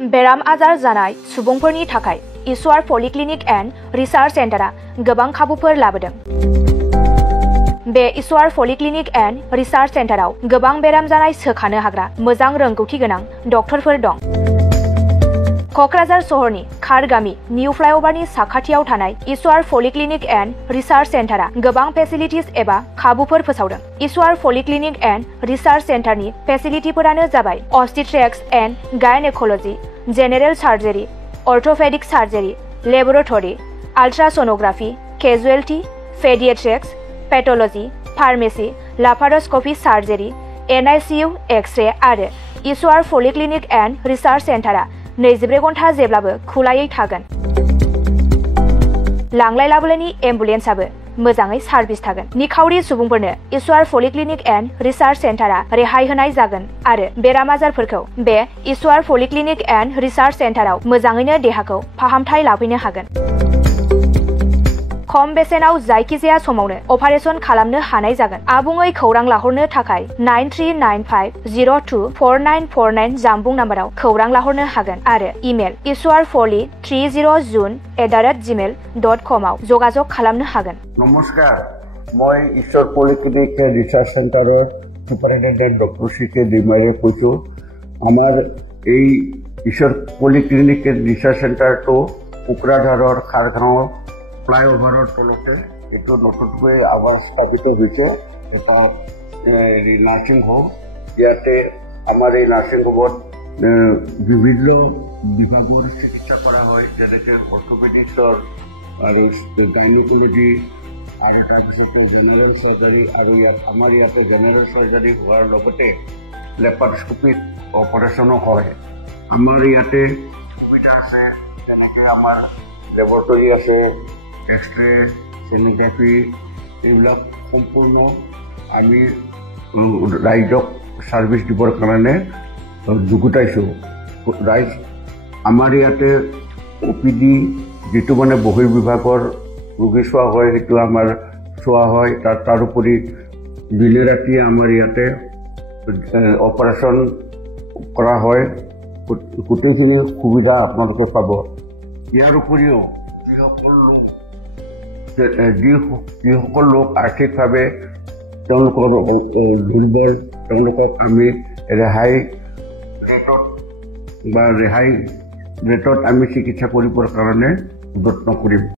बेराम आजार जानाय सुबुंफोरनि थाखाय ईश्वर पलिक्लिनिक एन्ड रिसार्च सेन्टारा गोबां खाबुफोर लाबोदों। बे ईश्वर पलिक्लिनिक एन्ड रिसार्च सेन्टाराव गोबां बेराम जानाय सोखानो हाग्रा मोजां रोंगौथि गोनां डक्टरफोर दं। क'क्राझार सहरनि खारगामि निउ फ्लाइअभारनि साखाथियाव थानाय ईश्वर पलिक्लिनिक एन्ड रिसार्च सेन्टारा गोबां फेसिलिटिज एबा खाबुफोर फोसावदों। ईश्वर पलिक्लिनिक एन्ड रिसार्च सेन्टारनि फेसिलिटिफोरानो जाबाय obstetrics and gynaecology, general surgery, orthopaedic surgery, laboratory, ultrasonography, casualty, paediatrics, pathology, pharmacy, laparoscopy surgery, NICU, x-ray आरो ईश्वर पलिक्लिनिक एन्ड रिसार्च सेन्टारा 24 घन्टा जेब्लाबो खुलायै थागोन। लांलाय लाबोलायनि एम्बुलेन्सआबो मोजाङै सार्भिस थागोन। निखावरि सुबुंफोरनो ईश्वर पलिक्लिनिक एन्ड रिसार्च सेन्टारा रेहाय होनाय जागोन आरो बेराम आजारफोरखौ बे ईश्वर पलिक्लिनिक एन्ड रिसार्च सेन्टाराव मोजाङैनो देहाखौ फाहामथाय लाफैनो हागोन। खम बेसेनाव जायखिजाया समावनो अपारेशन खालामनो हानाय जागोन। आबुङै खौरां लाहरनो थाखाय 9395024949 जानबुं नाम्बाराव खौरां लाहरनो हागोन आरो इमेल ishwarpoli30jun@gmail.com आव जगाजग खालामनो हागोन। नमस्कार, मैं ईश्वर पलिक्लिनिक रिसार्च सेंटारर सुपारिनटेंडेंट डॉक्टर CK डिमारे কৈছো। आमार এই ईश्वर पलिक्लिनिक रिसार्च सेंटर तो कोकराझारर खारगांव फ्लाइओभारर तलते एटो नतुनকৈ आवाज स्थापित হৈছে এটা নার্সিং হোম। ইয়াতে আমাৰ এই নার্সিং হোমত বিভিন্ন বিভাগৰ চিকিৎসা কৰা হয়, যেনেকৈ অৰ্থোপেডিক্সৰ আৰু গাইনেকোলজি আৰু তাৰপিছতে জেনেৰেল সাৰ্জাৰী আৰু আমাৰ ইয়াতে জেনেৰেল সাৰ্জাৰী হোৱাৰ লগতে লেপাৰোস্কোপিক অপাৰেশ্যনো হয়। আমাৰ ইয়াতে সুবিধা আছে, যেনেকৈ আমাৰ লেবৰেটৰী আছে, एक्स-रे, सोनोग्राफी এইবিলাক সম্পূৰ্ণ আমি ৰাইজক সাৰ্ভিস দিবৰ কাৰণে যুগুতাইছো। ৰাইজ আমাৰ ইয়াতে OPD যেটো মানে বহিৰ্বিভাগৰ ৰোগী চোৱা হয় সেইটো আমাৰ চোৱা হয়। তাৰোপৰি দিনে ৰাতি আমাৰ ইয়াতে অপাৰেশ্যন কৰা হয়। গোটেইখিনি সুবিধা আপোনালোকে পাব। ইয়াৰ উপৰিও যিসকল লোক আৰ্থিকভাৱে তেওঁলোকৰ দুৰ্বল তেওঁলোকক আমি ৰেহাই ৰেটত আমি চিকিৎসা কৰিবৰ কাৰণে যত্ন কৰিম।